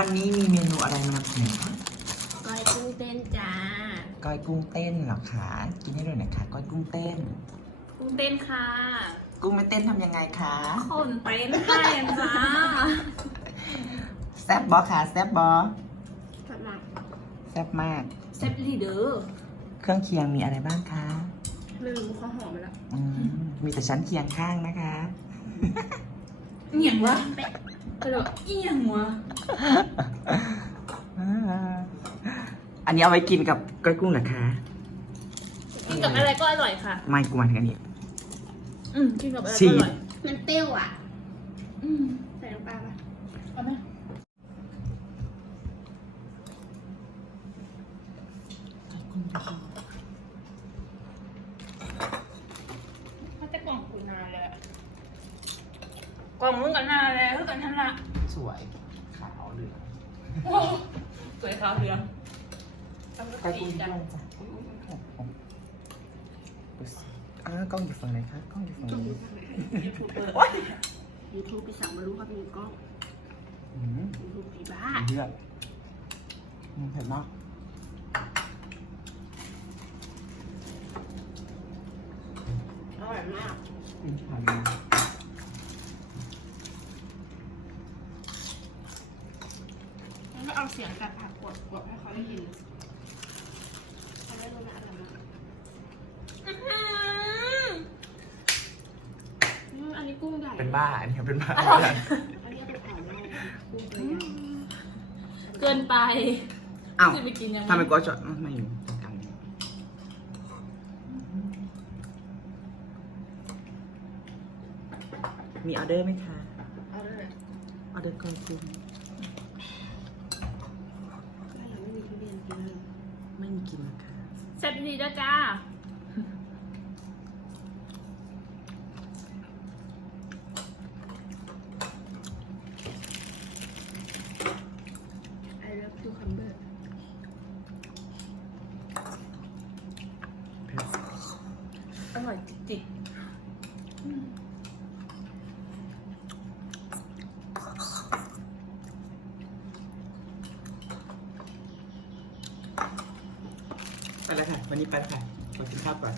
วันนี้มีเมนูอะไรมานำเสนอคะก้อยกุ้งเต้นจ้าก้อยกุ้งเต้นเหรอคะกินให้ด้วยหน่อยค่ะก้อยกุ้งเต้น กุ้งเต้นค่ะ กุ้งไม่เต้นทำยังไงคะคนเต้นให้จ้าแซบบอค่ะแซบบอสมัครแซบมากเซฟลีเดอร์เครื่องเคียงมีอะไรบ้างคะไม่รู้เขาหอมไปแล้วอืมมีแต่ชั้นเคียงข้างนะคะ เอียงวะก็เลยเอียงวะอันนี้เอาไว้กินกับก้อยกุ้งเหรอคะกินกับอะไรก็อร่อยค่ะ ไม่กวนกันนี่อืมกินกับอะไรฉีก็อดร่อยมันเปรี้ยวอะ อืมใส่น้ำปลาปะเอาไหมถ้าจะกล่องคุยนานเลยอะ กล่องมึงกันนานเลยเท่ากันทันละสวย ขาวเหลืองโอ้สวยขาวเหลืองก้อยกุ้งด้วยจ้ะอ่ากล้องอยู่ฝั่งไหนคะกล้องอยู่ฝั่งนี้ยูทูบเบอร์ยูทูบไปสั่งมารู้ครับมีกล้องอืมยูทูบปีบ้าเลือดอืมเผ็ดมากอร่อยมากอืมผ่านมางั้ ก็เอาเสียงจากผักกดกดให้เขาได้ยินเขาได้รู้นะอร่อยมากอืมอันนี้กุ้งใหญ่เป็นบ้า อันนี้เป็นบ้า อันนี้เป็นผ่านแล้วกุ้งตัวใหญ่เกินไปอ้าวจะไปกินยังไงทำไมก้อยจอดไม่อยู่ตรงกลางนี้มีออเดอร์ไหมคะ เอาเลย ออเดอร์ก้อยกุ้ง ถ้ายังไม่มีทุเรียนกินเลย ไม่มีกิน นะคะเสร็จดีแล้วจ้าไอเลิฟทูคัมเบอร์เผ็ดอร่อยจิก ไปแล้วค่ะ วันนี้ไปแล้วค่ะขอกินข้าวก่อน